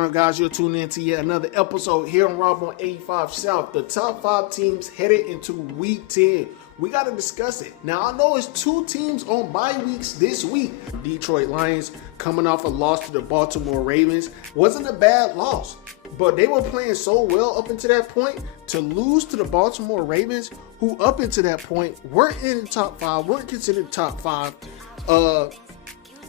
Alright guys, you're tuning in to yet another episode here on Rob on 85 South. The top 5 teams headed into week 10. We got to discuss it. Now I know it's 2 teams on bye weeks this week. Detroit Lions coming off a loss to the Baltimore Ravens. Wasn't a bad loss, but they were playing so well up until that point. To lose to the Baltimore Ravens, who up until that point weren't in the top 5, weren't considered top 5.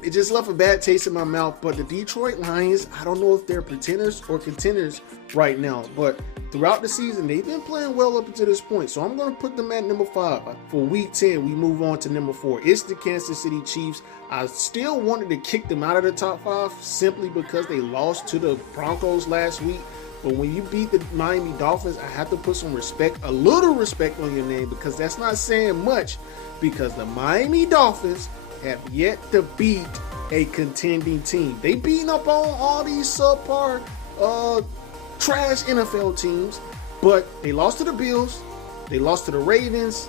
It just left a bad taste in my mouth. But the Detroit Lions, I don't know if they're pretenders or contenders right now, but throughout the season, they've been playing well up until this point. So I'm going to put them at number 5. For week 10, we move on to number 4. It's the Kansas City Chiefs. I still wanted to kick them out of the top 5 simply because they lost to the Broncos last week. But when you beat the Miami Dolphins, I have to put some respect, a little respect on your name, because that's not saying much, because the Miami Dolphins have yet to beat a contending team. They beating up on all these subpar trash NFL teams, but they lost to the Bills, they lost to the Ravens.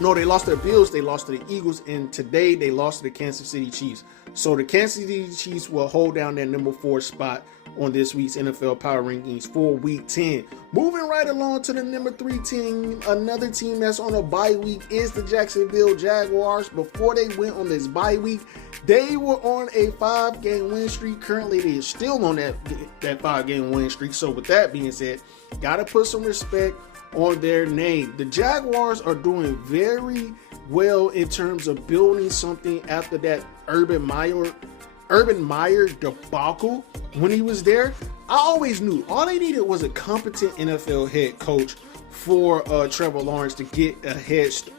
No, they lost to the Bills, they lost to the Eagles, and today they lost to the Kansas City Chiefs. So the Kansas City Chiefs will hold down that number 4 spot on this week's NFL Power Rankings for week 10. Moving right along to the number 3 team, another team that's on a bye week is the Jacksonville Jaguars. Before they went on this bye week, they were on a 5-game win streak. Currently, they're still on that 5-game win streak. So with that being said, got to put some respect on their name. The Jaguars are doing very well in terms of building something after that Urban Meyer debacle when he was there. I always knew all they needed was a competent NFL head coach for Trevor Lawrence to get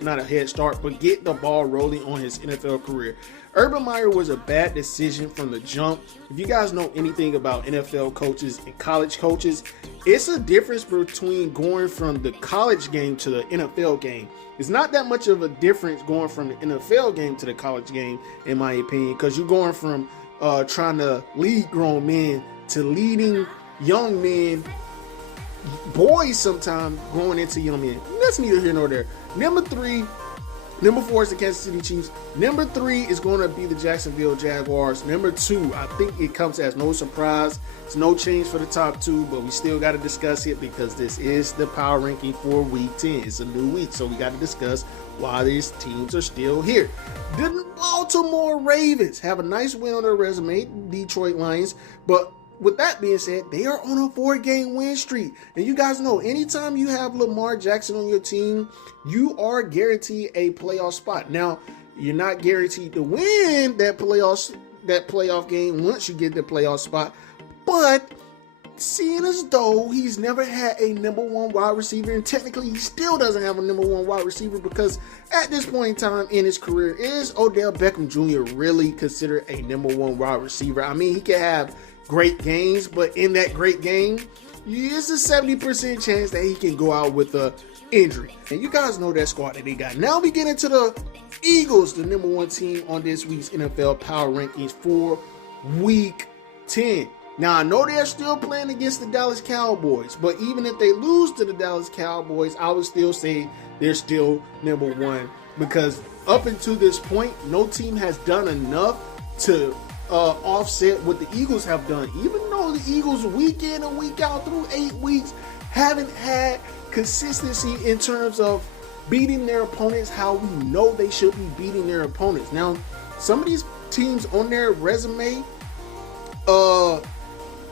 not a head start, but get the ball rolling on his NFL career. Urban Meyer was a bad decision from the jump. If you guys know anything about NFL coaches and college coaches, it's a difference between going from the college game to the NFL game. It's not that much of a difference going from the NFL game to the college game, in my opinion, because you're going from trying to lead grown men to leading young men, boys sometimes going into young men. That's neither here nor there. Number 4 is the Kansas City Chiefs. Number 3 is going to be the Jacksonville Jaguars. Number 2, I think it comes as no surprise. It's no change for the top 2, but we still got to discuss it because this is the power ranking for week 10. It's a new week, so we got to discuss why these teams are still here. The Baltimore Ravens have a nice win on their resume, Detroit Lions, but with that being said, they are on a 4-game win streak. And you guys know, anytime you have Lamar Jackson on your team, you are guaranteed a playoff spot. Now, you're not guaranteed to win that playoff game once you get the playoff spot, but seeing as though he's never had a number 1 wide receiver, and technically he still doesn't have a number 1 wide receiver, because at this point in time in his career, is Odell Beckham Jr. really considered a number 1 wide receiver? I mean, he can have great games, but in that great game, it's a 70% chance that he can go out with a injury. And you guys know that squad that they got. Now we get into the Eagles, the number 1 team on this week's NFL Power Rankings for week 10. Now, I know they're still playing against the Dallas Cowboys, but even if they lose to the Dallas Cowboys, I would still say they're still number 1, because up until this point, no team has done enough to offset what the Eagles have done. Even though the Eagles week in and week out through 8 weeks haven't had consistency in terms of beating their opponents how we know they should be beating their opponents. Now, some of these teams on their resume,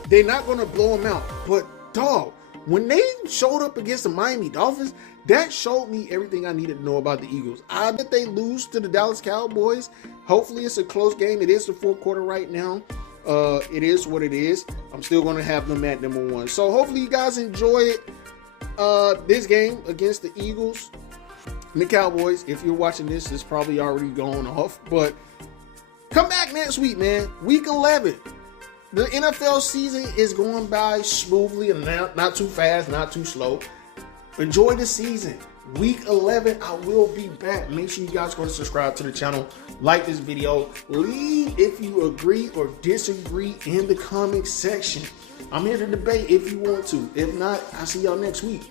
they're not going to blow them out, but dog, when they showed up against the Miami Dolphins, that showed me everything I needed to know about the Eagles. I bet they lose to the Dallas Cowboys. Hopefully it's a close game. It is the 4th quarter right now. It is what it is. I'm still going to have them at number 1. So hopefully you guys enjoy it. This game against the Eagles and the Cowboys. If you're watching this, it's probably already gone off. But come back next week, man. Week 11. The NFL season is going by smoothly and not too fast, not too slow. Enjoy the season. Week 11, I will be back. Make sure you guys go to subscribe to the channel. Like this video. Leave if you agree or disagree in the comment section. I'm here to debate if you want to. If not, I'll see y'all next week.